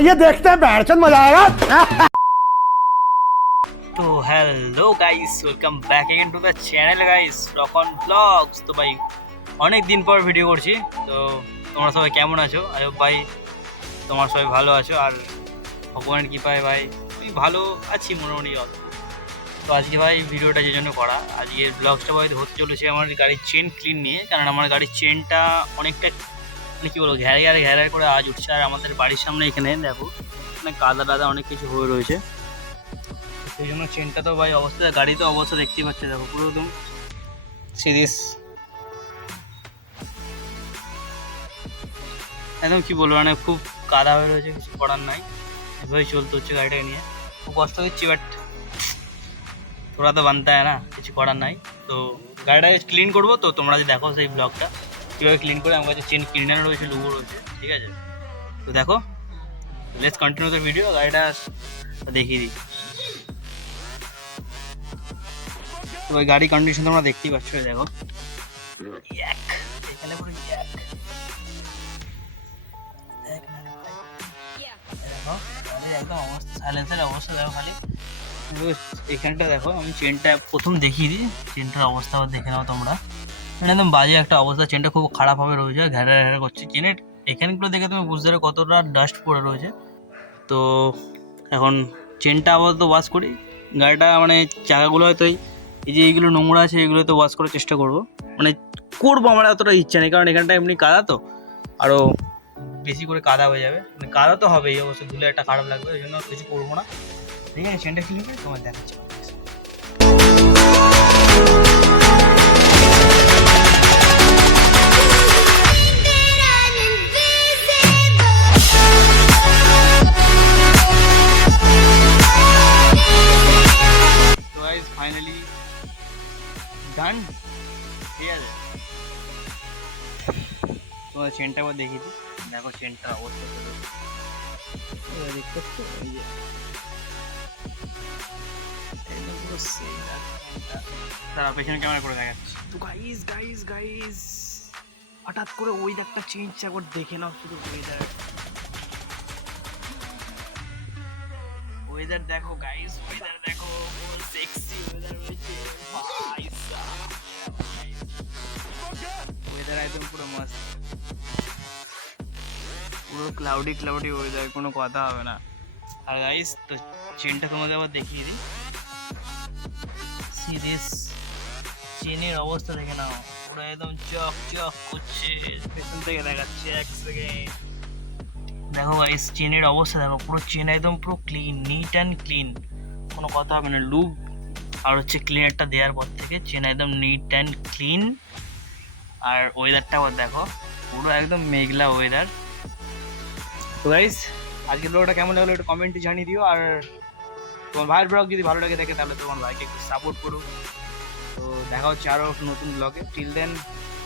आइए देखते हैं बैठचंद मजा आएगा। তো hello guys, welcome back again to the channel guys, Rokon vlogs. তো ভাই অনেক দিন পর ভিডিও করছি। তো তোমরা সবাই কেমন আছো? আই হোপ ভাই তোমরা সবাই ভালো আছো, আর ভগবানের কৃপায় ভাই আমি ভালো আছি মোটামুটি অত। তো আজকে ভাই ভিডিওটা যে জন্য করা, আজকের ব্লগসটা ভাই হতে চলেছে আমার গাড়ির চেন ক্লিন নিয়ে। কারণ আমার গাড়ির চেনটা অনেকটা মানে কী বলবো, ঘ্যারে করে আজ উঠছে। আর আমাদের বাড়ির সামনে এখানে দেখো মানে কাদা টাদা অনেক কিছু হয়ে রয়েছে। সেই জন্য চেনটা তো ভাই অবস্থা, গাড়ি তো অবস্থা দেখতেই পাচ্ছে, দেখো পুরো একদম সিরিয়াস, একদম কি বলবো মানে খুব কাদা হয়ে রয়েছে, কিছু করার নাই। এভাবেই চলতে হচ্ছে গাড়িটাকে নিয়ে, খুব কষ্ট দিচ্ছি, বাট থোড়া তো বানতে হয় না, কিছু করার নাই। তো গাড়িটা ক্লিন করবো, তো তোমরা যদি দেখো সেই ব্লগটা কীভাবে ক্লিন করে। আমার কাছে চেন ক্লিনার রয়েছে, লুবো রয়েছে, ঠিক আছে? তো দেখো, লেটস কন্টিনিউ দ্য ভিডিও। গাড়িটা দেখিয়ে দিই। তো ওই গাড়ি কন্ডিশন তোমরা দেখতেই পাচ্ছ, দেখো এখানে পুরো দেখো গাড়ির একদম অবস্থা, সাইলেন্সের অবস্থা দেখো খালি। এখানটা দেখো, আমি চেনটা প্রথম দেখিয়ে দিই, চেনটার অবস্থা দেখে নাও তোমরা। মানে একদম বাজে একটা অবস্থা, চেনটা খুব খারাপভাবে রয়েছে, ঘ্যাড়া ঘ্যাড়া করছে। চেনের এখানগুলো দেখে তুমি বুঝতে পারো কতটা ডাস্ট পড়ে রয়েছে। তো এখন চেনটা আপাতত ওয়াশ করি। গাড়িটা মানে চাকাগুলো হয়তো এই যে এইগুলো নোংরা আছে, এগুলো তো ওয়াশ করার চেষ্টা করবো, মানে করবো। আমার অতটা ইচ্ছা নেই, কারণ এখানটা এমনি কাদা, তো আরও বেশি করে কাদা হয়ে যাবে। মানে কাদা তো হবেই, অবশ্যই ধুলে একটা খারাপ লাগবে, ওই জন্য কিছু করবো না। ঠিক আছে, চেনটা ক্লিন করে তোমার দেখাচ্ছি। ফাইনালি ডান, ঠিক আছে? তোমার চেনটা আবার দেখিয়ে দিই, দেখো চেনটার অবস্থা দেখতে পাচ্ছ, এই যে একদম পুরো সেই তারা পেছনে ক্যামেরা করে দেখাচ্ছি। তো গাইজ হঠাৎ করে ওয়েদারটা চেঞ্জ একবার দেখে নাও, শুধু ওয়েদার দেখো গাইজ, ওয়েদার দেখো, সেক্সি ওয়েদার রয়েছে ভাই সাব। ওয়েদার একদম পুরো মস্ত, পুরো ক্লাউডি ওয়েদার, কোনো কথা হবে না। আর গাইজ তো চেনটা তোমাদের আবার দেখিয়ে দিই, সিরিয়াস চেনের অবস্থা দেখে নাও, পুরো একদম চক করছে। পেছন থেকে দেখাচ্ছে, এক সেকেন্ড দেখো গাইজ চেনের অবস্থা দেখো, পুরো চেন একদম পুরো ক্লিন, নিট অ্যান্ড ক্লিন, কোনো কথা হবে না। লুব আর হচ্ছে ক্লিনারটা দেওয়ার পর থেকে চেন একদম নিট অ্যান্ড ক্লিন। আর ওয়েদারটা আবার দেখো, পুরো একদম মেঘলা ওয়েদার। তো গাইজ আজকের ব্লগটা কেমন লাগলো একটু কমেন্টে জানিয়ে দিও। আর তোমার ভাইয়ের ব্লগ যদি ভালো লাগে থাকে, তাহলে তোমার ভাইকে একটু সাপোর্ট করো। তো দেখা হচ্ছে আরও নতুন ব্লগে। Till then,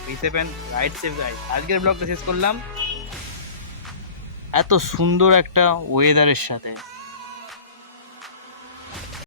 be safe and ride safe guys. আজকের ব্লগটা শেষ করলাম এত সুন্দর একটা ওয়েদারের সাথে।